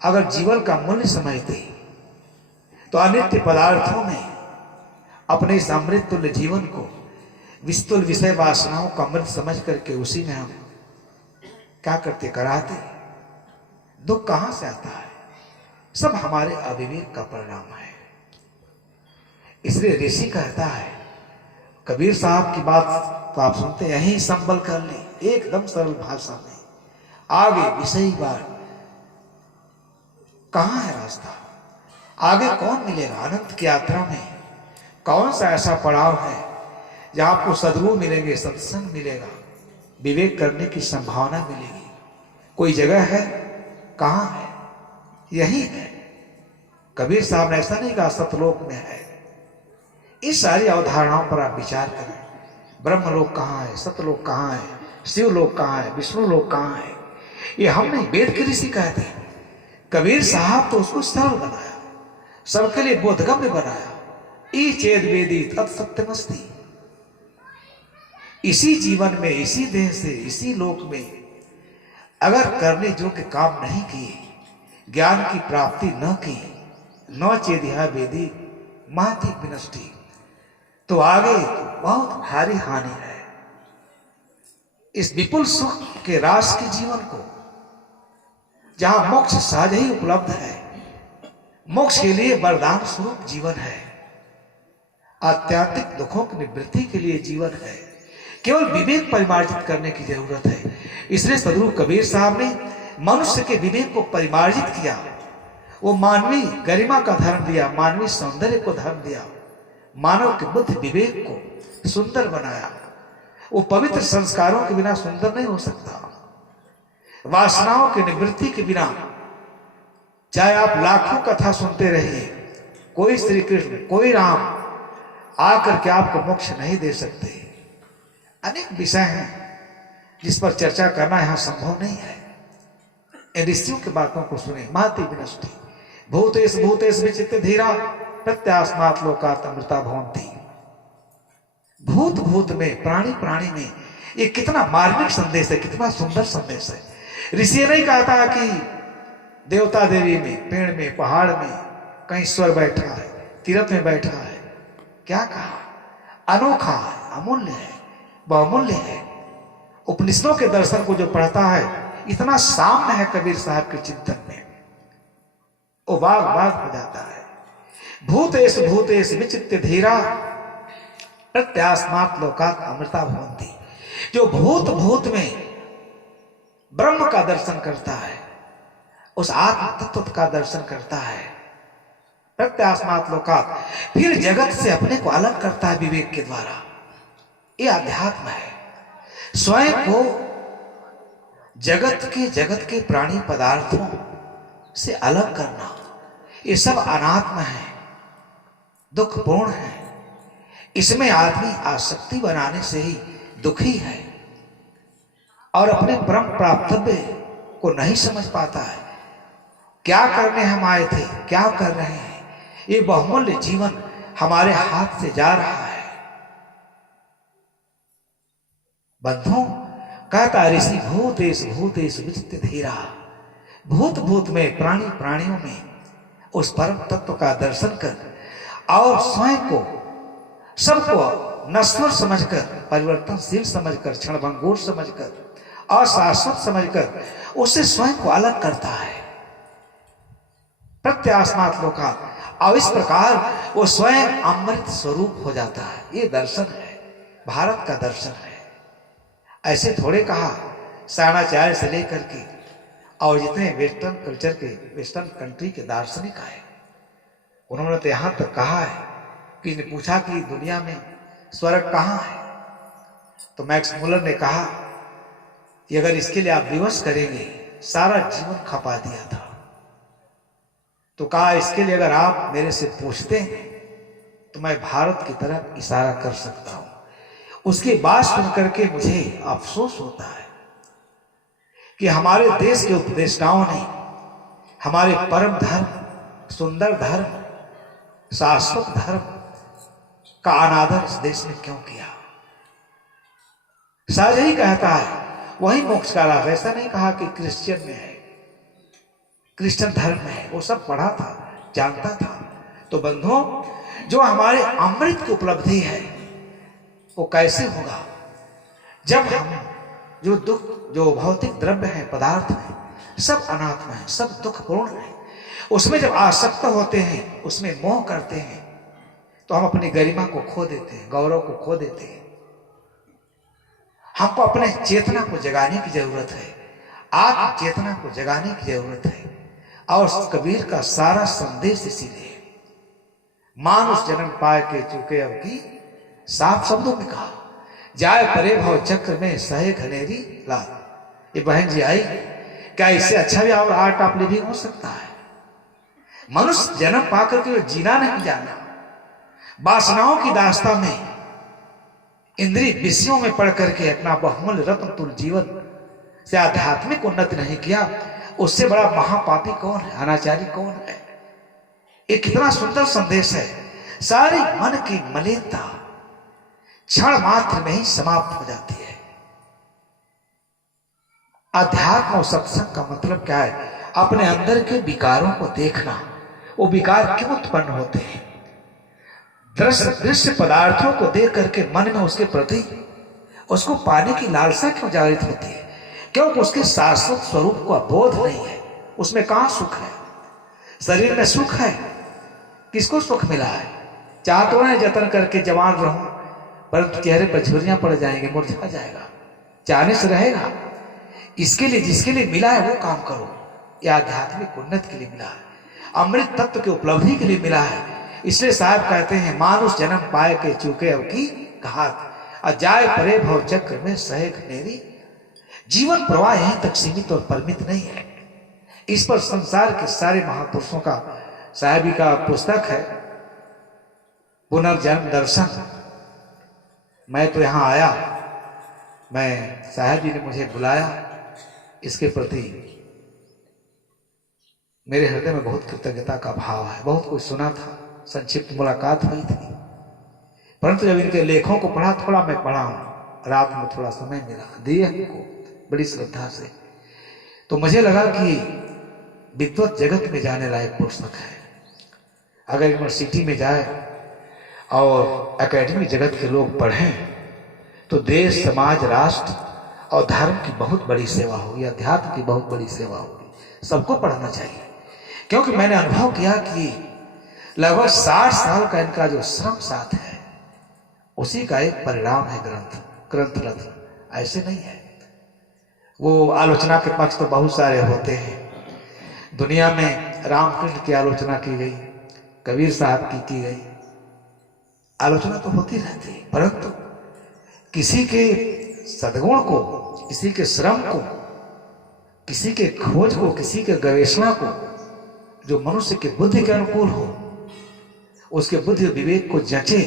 अगर जीवन का मूल्य समझते तो अनित्य पदार्थों में अपने इस अमृत तुल्य जीवन को विस्तुल विषय वासनाओं का अमृत समझ करके उसी में हम क्या करते, कराते। दुख कहां से आता है? सब हमारे अविवेक का परिणाम है। इसलिए ऋषि कहता है, कबीर साहब की बात तो आप सुनते, यही संबल कर ले, एकदम सरल भाषा में, आगे विषयी बात, कहां है रास्ता? आगे कौन मिलेगा? अनंत की यात्रा में कौन सा ऐसा पड़ाव है जहां आपको सदगुरु मिलेंगे, सत्संग मिलेगा, विवेक करने की संभावना मिलेगी? कोई जगह है? कहां है? यही है। कबीर साहब ने ऐसा नहीं कहा सतलोक में है। इस सारी अवधारणाओं पर आप विचार करें। ब्रह्मलोक कहां है? सतलोक कहां है? शिवलोक कहां है? विष्णु लोक कहां है? ये हम नहीं, वेद के ऋषि कहते हैं। कबीर साहब तो उसको सरल बनाया, सबके लिए बोधगम्य बनाया। ई चेद वेदी तत्सत्यमस्ति। इसी जीवन में, इसी देह से, इसी लोक में अगर करने योग्य काम नहीं किए, ज्ञान की प्राप्ति न की, न चेदिया वेदी महति विनष्टि, तो आगे तो बहुत भारी हानि है। इस विपुल सुख के रास के जीवन को, जहां मोक्ष सहज ही उपलब्ध है, मोक्ष के लिए वरदान स्वरूप जीवन है, आध्यात्मिक दुखों की निवृत्ति के लिए जीवन है, केवल विवेक परिमार्जित करने की जरूरत है। इसलिए सदगुरु कबीर साहब ने मनुष्य के विवेक को परिमार्जित किया। वो मानवीय गरिमा का धर्म दिया, मानवीय सौंदर्य को धर्म दिया, मानव के बुद्धि विवेक को सुंदर बनाया। वो पवित्र संस्कारों के बिना सुंदर नहीं हो सकता। वासनाओं की निवृत्ति के बिना, चाहे आप लाखों कथा सुनते रहिए, कोई श्री कृष्ण, कोई राम आकर के आपको मोक्ष नहीं दे सकते। अनेक विषय हैं जिस पर चर्चा करना यहां संभव नहीं है। इन ऋषियों की बातों को सुने। महति विनष्टि भूतेश भूतेश विचित्त धीरा प्रत्यास्मात् लोकात् अमृता भवन्ति। भूत भूत में, प्राणी प्राणी में, ये कितना मार्मिक संदेश है, कितना सुंदर संदेश है। ऋषि नहीं कहता कि देवता देवी में, पेड़ में, पहाड़ में, कहीं स्वर बैठा है, तीर्थ में बैठा है। क्या कहा? अनोखा है, अमूल्य है, बहुमूल्य है। उपनिषदों के दर्शन को जो पढ़ता है, इतना साम्य है कबीर साहब के चिंतन में, वो बाग बाग हो जाता है। भूतेश भूतेश विचित्त धीरा प्रत्यास्मात् लोकात् अमृता भवन्ति। जो भूत भूत में ब्रह्म का दर्शन करता है, उस आत्म तत्व का दर्शन करता है, प्रत्यास्मात् लोकात्, फिर जगत से अपने को अलग करता है विवेक के द्वारा। ये अध्यात्म है। स्वयं को जगत के प्राणी पदार्थों से अलग करना, ये सब अनात्म है, दुखपूर्ण है। इसमें आदमी आसक्ति बनाने से ही दुखी है और अपने परम प्राप्तव्य को नहीं समझ पाता है। क्या करने हम आए थे, क्या कर रहे हैं? ये बहुमूल्य जीवन हमारे हाथ से जा रहा है। बंधुओं, कहता ऋषि, भूतेश भूतेश विचित्त धीरा। भूत भूत में, प्राणी प्राणियों में उस परम तत्व का दर्शन कर और स्वयं को, सबको नश्वर समझकर, परिवर्तनशील समझकर, क्षणभंगुर समझकर, अशाश्वत समझकर उससे स्वयं को अलग करता है। प्रत्यास्मात् लोकात्। और इस प्रकार वो स्वयं अमृत स्वरूप हो जाता है। ये दर्शन है, भारत का दर्शन है। ऐसे थोड़े कहा सायणाचार्य से लेकर के और जितने वेस्टर्न कल्चर के, वेस्टर्न कंट्री के दार्शनिक आए, उन्होंने तो यहां तक कहा है कि ने पूछा कि दुनिया में स्वर्ग कहां है, तो मैक्स मुलर ने कहा कि अगर इसके लिए आप विवश करेंगे, सारा जीवन खपा दिया था। तो कहा इसके लिए अगर आप मेरे से पूछते हैं तो मैं भारत की तरफ इशारा कर सकता हूं। उसकी बात सुनकर के मुझे अफसोस होता है कि हमारे देश के उपदेष्टाओं ने हमारे परम धर्म, सुंदर धर्म, शाश्वत धर्म का अनादर इस देश में क्यों किया। सहज ही कहता है वही मोक्ष का रास्ता। ऐसा नहीं कहा कि क्रिश्चियन में है। क्रिश्चियन धर्म है, वो सब पढ़ा था, जानता था। तो बंधुओं, जो हमारे अमृत की उपलब्धि है वो कैसे होगा जब हम जो दुख, जो भौतिक द्रव्य हैं, पदार्थ हैं, सब अनात्मा है, सब दुखपूर्ण है, उसमें जब आसक्त होते हैं, उसमें मोह करते हैं, तो हम अपनी गरिमा को खो देते हैं, गौरव को खो देते हैं। हमको अपने चेतना को जगाने की जरूरत है, आत्म चेतना को जगाने की जरूरत है। और कबीर का सारा संदेश इसीलिए मानुष जन्म पाए के चूके अब की, साफ शब्दों में कहा, जाए परे भव चक्र में सहे घनेरी लाल। ये बहन जी आई, क्या इससे अच्छा भी और आर्ट आप लिविंग हो सकता है? मनुष्य जन्म पाकर के जीना नहीं जाना, वासनाओं की दास्ता में, इंद्रिय विषयों में पढ़ करके अपना बहुमूल्य रत्न तुल्य जीवन से आध्यात्मिक उन्नति नहीं किया, उससे बड़ा महापापी कौन है, अनाचारी कौन है? ये कितना सुंदर संदेश है। सारी मन की मलिनता क्षण मात्र में ही समाप्त हो जाती है। अध्यात्म और सत्संग का मतलब क्या है? अपने अंदर के विकारों को देखना, वो विकार क्यों उत्पन्न होते हैं, दृश्य पदार्थों को देख करके मन में उसके प्रति उसको पाने की लालसा क्यों जागृत होती है? क्योंकि उसके शाश्वत स्वरूप का बोध नहीं है। उसमें कहां सुख है? शरीर में सुख है, किसको सुख मिला है? चाह तो रहे जतन करके जवान रहूं, परंतु चेहरे पर झुर्रियां पड़ जाएंगे, मुरझा जाएगा। चाहने से रहेगा? इसके लिए जिसके लिए मिला है वो काम करो। यह आध्यात्मिक उन्नति के लिए मिला है, अमृत तत्व की उपलब्धि के लिए मिला है। इसलिए साहब कहते हैं, मानुष जन्म पाए के चूके अब की घात, जाए परे भव चक्र में सहे घनेरी। जीवन प्रवाह यहीं तक सीमित और परिमित नहीं है। इस पर संसार के सारे महापुरुषों का, साहबी का पुस्तक है पुनर्जन्म दर्शन। मैं तो यहां आया, मैं साहब जी ने मुझे बुलाया, इसके प्रति मेरे हृदय में बहुत कृतज्ञता का भाव है। बहुत कुछ सुना था, संक्षिप्त मुलाकात हुई थी, परंतु जब इनके लेखों को पढ़ा, थोड़ा मैं पढ़ा हूं, रात में थोड़ा समय मिला, दिए हमको बड़ी श्रद्धा से, तो मुझे लगा कि विद्वत जगत में जाने लायक पुस्तक है। अगर यूनिवर्सिटी में जाए और एकेडमिक जगत के लोग पढ़ें तो देश, समाज, राष्ट्र और धर्म की बहुत बड़ी सेवा होगी, अध्यात्म की बहुत बड़ी सेवा होगी। सबको पढ़ना चाहिए, क्योंकि मैंने अनुभव किया कि लगभग 60 साल का इनका जो श्रम साथ है, उसी का एक परिणाम है ग्रंथ रत्न। ऐसे नहीं है। वो आलोचना के पक्ष तो बहुत सारे होते हैं। दुनिया में रामकृष्ण की आलोचना की गई, कबीर साहब की गई, आलोचना तो होती रहती है, परंतु किसी के सद्गुण को, किसी के श्रम को, किसी के खोज को, किसी के गवेषणा को, जो मनुष्य के बुद्धि के अनुकूल हो, उसके बुद्धि विवेक को जचे,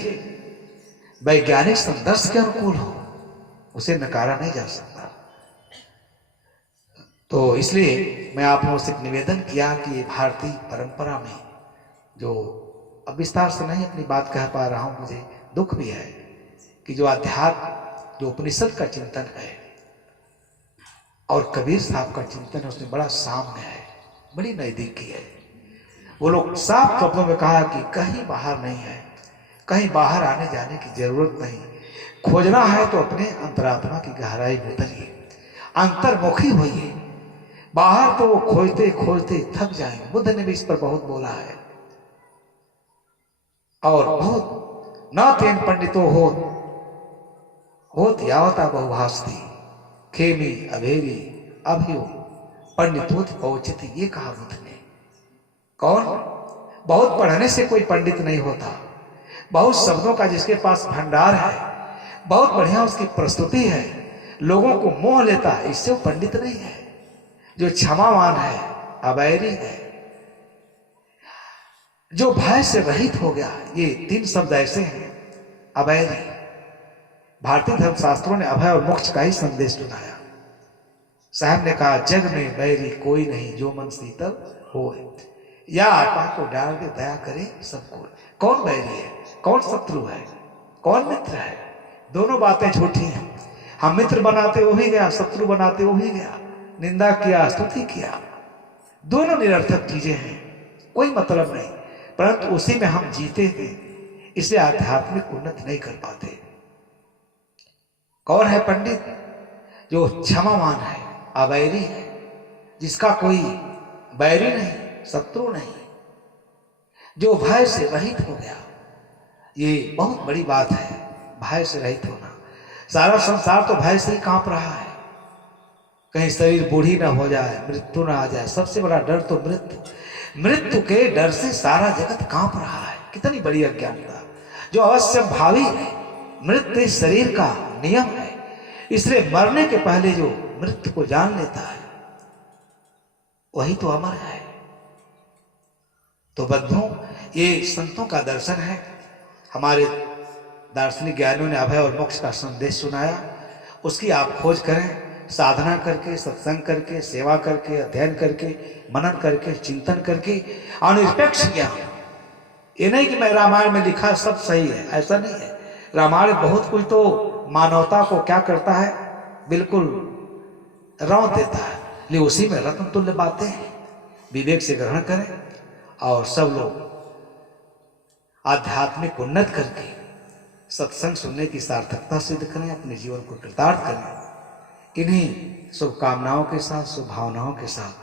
वैज्ञानिक संदर्श के अनुकूल हो, उसे नकारा नहीं जा सकता। तो इसलिए मैं आप लोगों से निवेदन किया कि भारतीय परंपरा में, जो अब विस्तार से नहीं अपनी बात कह पा रहा हूं, मुझे दुख भी है कि जो अध्यात्म, जो उपनिषद का चिंतन है और कबीर साहब का चिंतन है, उसमें बड़ा साम्य है, बड़ी नजदीकी है। वो लोग साफ शब्दों में कहा कि कहीं बाहर नहीं है, कहीं बाहर आने जाने की जरूरत नहीं। खोजना है तो अपने अंतरात्मा की गहराई में उतरिए, अंतर्मुखी होइए। बाहर तो वो खोजते खोजते थक जाएंगे। बुद्ध ने भी इस पर बहुत बोला है। और बहुत न तेन पंडितो होत यावता बहुभाषती खेमी अभेरी अभियो पंडितोत पहुंचती, ये कहा बुद्ध ने। कौन? बहुत पढ़ने से कोई पंडित नहीं होता। बहुत शब्दों का जिसके पास भंडार है, बहुत बढ़िया उसकी प्रस्तुति है, लोगों को मोह लेता है, इससे वो पंडित नहीं है। जो क्षमावान है, अवैरी है, जो भय से रहित हो गया, ये 3 शब्द ऐसे हैं। अवैरी, भारतीय धर्मशास्त्रों ने अभय और मोक्ष का ही संदेश सुनाया। साहब ने कहा, जग में बैरी कोई नहीं, जो मन शीतल हो, या आत्मा को डाल के दया करे सबको। कौन बैरी है, कौन शत्रु है, कौन मित्र है? दोनों बातें झूठी हैं। हम मित्र बनाते वो भी गया, शत्रु बनाते वो भी गया, निंदा किया, स्तुति किया। दोनों निरर्थक चीजें हैं, कोई मतलब नहीं, परंतु उसी में हम जीते हैं, इसलिए आध्यात्मिक उन्नति नहीं कर पाते। कौन है पंडित? जो क्षमावान है, अवैरी है, जिसका कोई बैरी नहीं, शत्रु नहीं, जो भय से रहित हो गया। ये बहुत बड़ी बात है, भय से रहित होना। सारा संसार तो भय से ही कांप रहा है, कहीं शरीर बूढ़ी ना हो जाए, मृत्यु ना आ जाए। सबसे बड़ा डर तो मृत्यु के डर से सारा जगत कांप रहा है। कितनी बड़ी अज्ञानता, जो अवश्य भावी है। मृत्यु इस शरीर का नियम है, इसलिए मरने के पहले जो मृत्यु को जान लेता है वही तो अमर है। तो बंधुओं, ये संतों का दर्शन है। हमारे दार्शनिक ज्ञानियों ने अभय और मोक्ष का संदेश सुनाया, उसकी आप खोज करें। साधना करके, सत्संग करके, सेवा करके, अध्ययन करके, मनन करके, चिंतन करके, अनिरपेक्ष ज्ञान। ये नहीं कि मैं रामायण में लिखा सब सही है, ऐसा नहीं है। रामायण बहुत कुछ तो मानवता को क्या करता है, बिल्कुल रौंद देता है, लेकिन उसी में रत्न तुल्य बातें हैं। विवेक से ग्रहण करें और सब लोग आध्यात्मिक उन्नत करके सत्संग सुनने की सार्थकता सिद्ध करें, अपने जीवन को कृतार्थ करें। इन्हीं शुभकामनाओं के साथ, शुभ भावनाओं के साथ